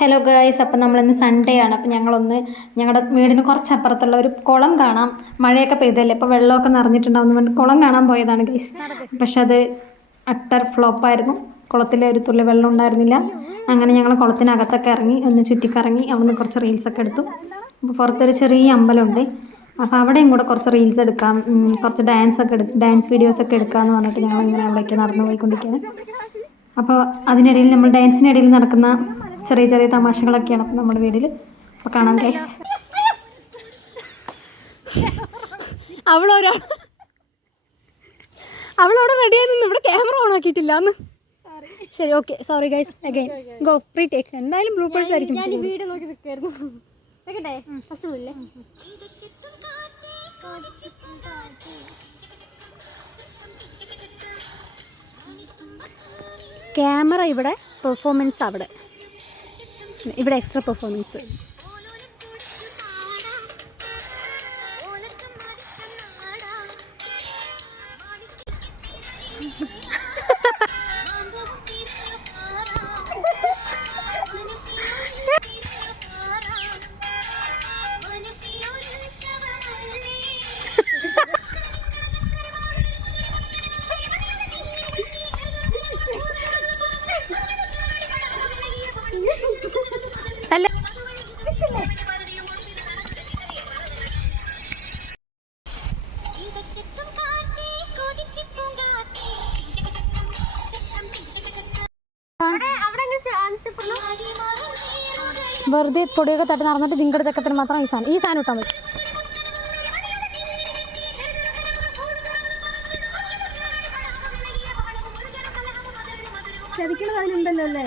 Hello guys, അപ്പം നമ്മളിന്ന് Sunday ആണ്. അപ്പം ഞങ്ങളുടെ വീടിന് കുറച്ചപ്പുറത്തുള്ള ഒരു കുളം കാണാം. മഴയൊക്കെ പെയ്തല്ലേ, ഇപ്പോൾ വെള്ളമൊക്കെ നിറഞ്ഞിട്ടുണ്ടാവുന്ന കൊണ്ട് കുളം കാണാൻ പോയതാണ് ഗൈസ്. പക്ഷെ അത് അട്ടർ ഫ്ലോപ്പായിരുന്നു. കുളത്തിൽ ഒരു തുള്ളി വെള്ളം ഉണ്ടായിരുന്നില്ല. അങ്ങനെ ഞങ്ങൾ കുളത്തിനകത്തൊക്കെ ഇറങ്ങി ഒന്ന് ചുറ്റിക്കറങ്ങി അവിടുന്ന് കുറച്ച് റീൽസൊക്കെ എടുത്തു. അപ്പോൾ പുറത്തൊരു ചെറിയ അമ്പലമുണ്ട്. അപ്പോൾ അവിടെയും കൂടെ കുറച്ച് റീൽസ് എടുക്കാം, കുറച്ച് ഡാൻസ് വീഡിയോസൊക്കെ എടുക്കാമെന്ന് പറഞ്ഞിട്ട് ഞങ്ങളിങ്ങനെ അവിടേക്ക് നടന്നു പോയിക്കൊണ്ടിരിക്കുകയാണ്. അപ്പോൾ അതിനിടയിൽ നമ്മൾ ഡാൻസിനിടയിൽ നടക്കുന്ന ചെറിയ ചെറിയ തമാശകളൊക്കെയാണ് അപ്പോൾ നമ്മുടെ വീട്ടിൽ അപ്പോൾ കാണാം ഗൈസ്. അവളവിടെ റെഡിയായി നിന്ന് ഇവിടെ ക്യാമറ ഓൺ ആക്കിയിട്ടില്ല എന്ന്. ശരി, okay, sorry guys, again go retake. എന്തായാലും ബ്ലൂപേഴ്സ് ആയിരിക്കും. ഞാൻ വീഡിയോ നോക്കി നിൽക്കായിരുന്നു. ക്യാമറ ഇവിടെ, പെർഫോമൻസ് അവിടെ. ഇവിടെ എക്സ്ട്രാ പെർഫോമൻസ്. വെറുതെ പൊടിയൊക്കെ തട്ടി നടന്നിട്ട് നിങ്ങളുടെ ചെക്കത്തിന് മാത്രം ഈ സാധനം ഇട്ടാൽ മതി. ചതിക്കണ സാധനം ഉണ്ടല്ലോ അല്ലേ?